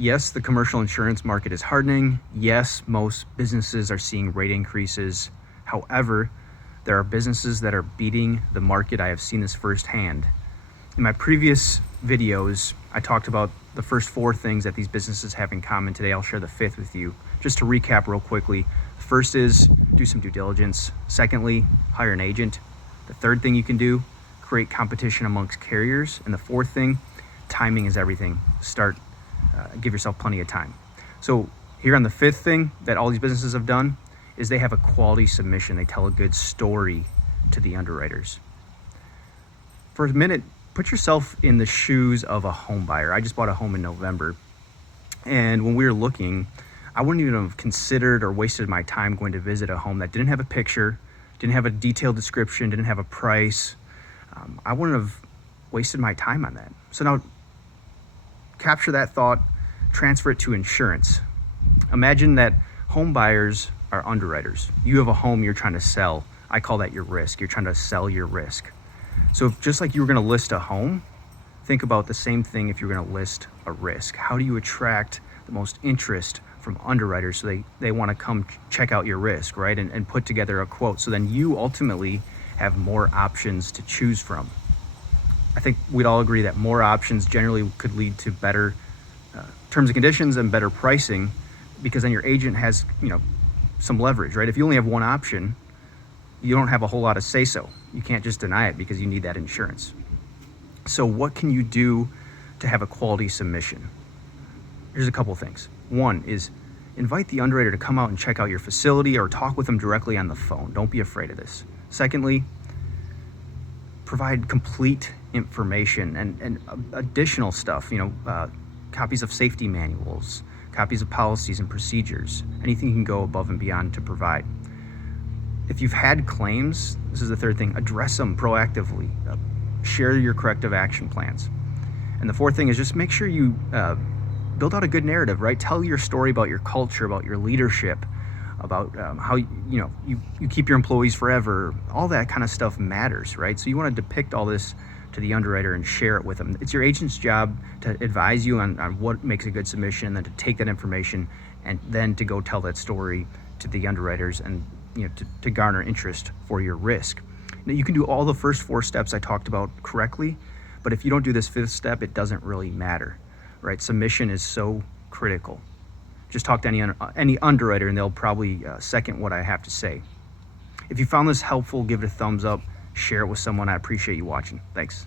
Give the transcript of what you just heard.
Yes, the commercial insurance market is hardening. Yes, most businesses are seeing rate increases. However, there are businesses that are beating the market. I have seen this firsthand. In my previous videos, I talked about the first 4 things that these businesses have in common. Today, I'll share the 5th with you. Just to recap real quickly, the first is do some due diligence. Secondly, hire an agent. The third thing you can do, create competition amongst carriers. And the fourth thing, timing is everything. Give yourself plenty of time. So here on the 5th thing that all these businesses have done is they have a quality submission. They tell a good story to the underwriters. For a minute, put yourself in the shoes of a home buyer. I just bought a home in November, and when we were looking, I wouldn't even have considered or wasted my time going to visit a home that didn't have a picture, didn't have a detailed description, didn't have a price. I wouldn't have wasted my time on that. So now capture that thought, transfer it to insurance. Imagine that home buyers are underwriters. You have a home you're trying to sell. I call that your risk. You're trying to sell your risk. So just like you were going to list a home, think about the same thing if you're going to list a risk. How do you attract the most interest from underwriters so they want to come check out your risk, right? And put together a quote. So then you ultimately have more options to choose from. I think we'd all agree that more options generally could lead to better terms and conditions and better pricing, because then your agent has, some leverage, right? If you only have one option, you don't have a whole lot of say-so. You can't just deny it because you need that insurance. So what can you do to have a quality submission? Here's a couple things. One is invite the underwriter to come out and check out your facility or talk with them directly on the phone. Don't be afraid of this. Secondly, provide complete information and additional stuff, copies of safety manuals, copies of policies and procedures, anything you can go above and beyond to provide. If you've had claims, this is the third thing, address them proactively. Share your corrective action plans. And the fourth thing is just make sure you build out a good narrative, right? Tell your story about your culture, about your leadership, about how you keep your employees forever. All that kind of stuff matters, right? So you want to depict all this to the underwriter and share it with them. It's your agent's job to advise you on what makes a good submission, and then to take that information and then to go tell that story to the underwriters and to garner interest for your risk. Now, you can do all the first 4 steps I talked about correctly, but if you don't do this 5th step, it doesn't really matter, right? Submission is so critical. Just talk to any underwriter and they'll probably second what I have to say. If you found this helpful, give it a thumbs up, share it with someone. I appreciate you watching. Thanks.